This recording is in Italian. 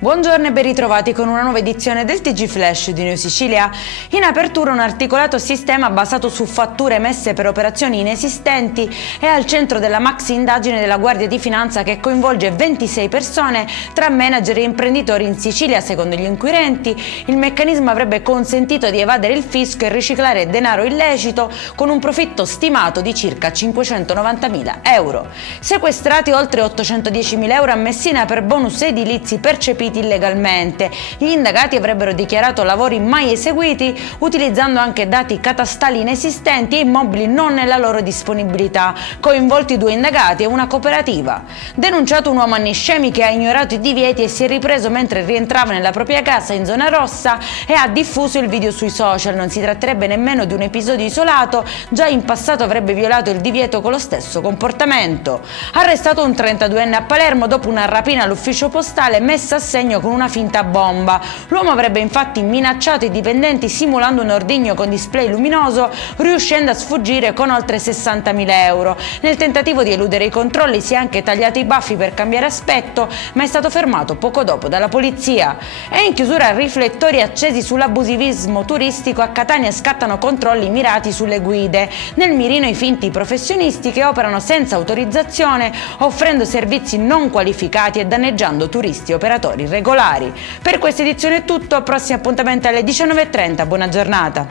Buongiorno e ben ritrovati con una nuova edizione del TG Flash di New Sicilia. In apertura un articolato sistema basato su fatture emesse per operazioni inesistenti è al centro della maxi indagine della Guardia di Finanza che coinvolge 26 persone tra manager e imprenditori in Sicilia. Secondo gli inquirenti, il meccanismo avrebbe consentito di evadere il fisco e riciclare denaro illecito con un profitto stimato di circa 590.000 euro. Sequestrati oltre 810.000 euro a Messina per bonus edilizi percepiti illegalmente. Gli indagati avrebbero dichiarato lavori mai eseguiti utilizzando anche dati catastali inesistenti e immobili non nella loro disponibilità. Coinvolti 2 indagati e una cooperativa. Denunciato un uomo anniscemi che ha ignorato i divieti e si è ripreso mentre rientrava nella propria casa in zona rossa e ha diffuso il video sui social. Non si tratterebbe nemmeno di un episodio isolato, già in passato avrebbe violato il divieto con lo stesso comportamento. Arrestato un 32enne a Palermo dopo una rapina all'ufficio postale messa a segno con una finta bomba. L'uomo avrebbe infatti minacciato i dipendenti simulando un ordigno con display luminoso, riuscendo a sfuggire con oltre 60.000 euro. Nel tentativo di eludere i controlli si è anche tagliato i baffi per cambiare aspetto, ma è stato fermato poco dopo dalla polizia. E in chiusura riflettori accesi sull'abusivismo turistico. A Catania scattano controlli mirati sulle guide. Nel mirino i finti professionisti che operano senza autorizzazione, offrendo servizi non qualificati e danneggiando turisti e operatori regolari. Per questa edizione è tutto, prossimo appuntamento alle 19:30, buona giornata.